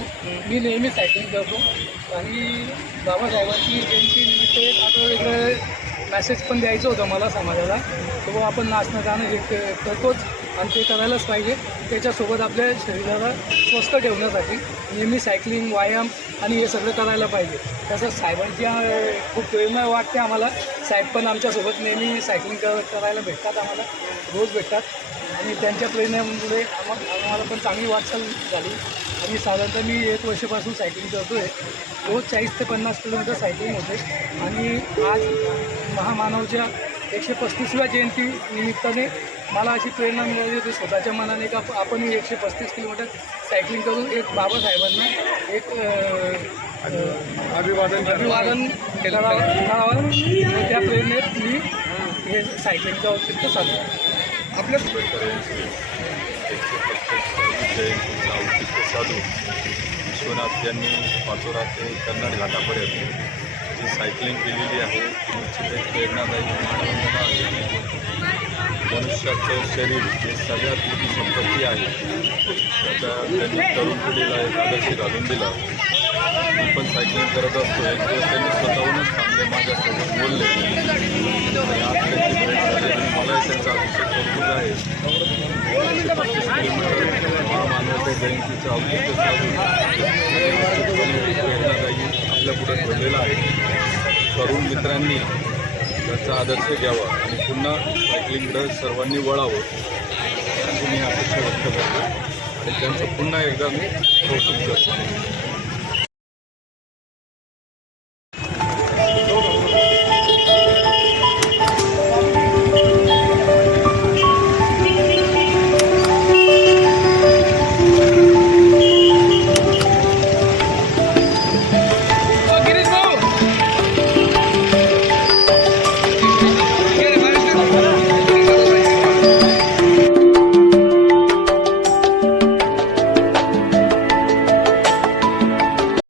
साहेबांबद्दल. मी नेहमी सायकलिंग करतो आणि बाबासाहेबांची जयंतीनिमित्त एक आठवड्याकडे मॅसेज पण द्यायचं होतं मला समाजाला. तो आपण नाचणं गाणं हे करतोच आणि ते करायलाच पाहिजे. त्याच्यासोबत आपल्या शरीराला स्वस्थ ठेवण्यासाठी नेहमी सायकलिंग, व्यायाम आणि हे सगळं करायला पाहिजे. तसंच साहेबांची खूप प्रेरणा वाटते आम्हाला. साहेब पण आमच्यासोबत नेहमी सायकलिंग करायला भेटतात, आम्हाला रोज भेटतात आणि त्यांच्या प्रेरणेमुळे आम्हाला पण चांगली वाटचाल झाली. आणि साधारणतः मी 1 वर्षापासून सायकलिंग करतो आहे. रोज 40 ते 50 किलोमीटर सायकलिंग होते आणि आज महामानवच्या 135व्या जयंती निमित्ताने मला अशी प्रेरणा मिळाली होती स्वतःच्या मनाने का आपणही 135 किलोमीटर सायकलिंग करून एक बाबासाहेबांना एक अभिवादन करावं. त्या प्रेरणेत मी हे सायकलिंगचं औचित्य साधलं. आपल्या औचित्य साधून विश्वनाथ यांनी पाचोरा ते कन्नड घाटापर्यंत जी सायकलिंग केलेली आहे ती निश्चितच प्रेरणादायी. मानवंदना आहे. मनुष्याचं शरीर हे सगळ्यात मोठी संपत्ती आहे. त्यांनी तरुण पिढीला एक आदर्श घालून दिला. मी पण सायकलिंग करत असतो. एक दिवस त्यांनी स्वतःहूनच थांबले, माझ्यासोबत बोलले आणि आज त्यांची भेट झाली आणि मलाही त्यांचा अतिशय कौतुक आहे. 135 किलोमीटर महामानवते जयंतीचं औचित्य साधून प्रेरणादायी आपल्यापुढे ठेवलेला आहे. तरुण मित्रांनी त्याचा आदर्श घ्यावा आणि पुन्हा सायकलिंगकडे सर्वांनी वळावं अशी मी अपेक्षा व्यक्त करतो आणि त्यांचं पुन्हा एकदा मी कौतुक करतो.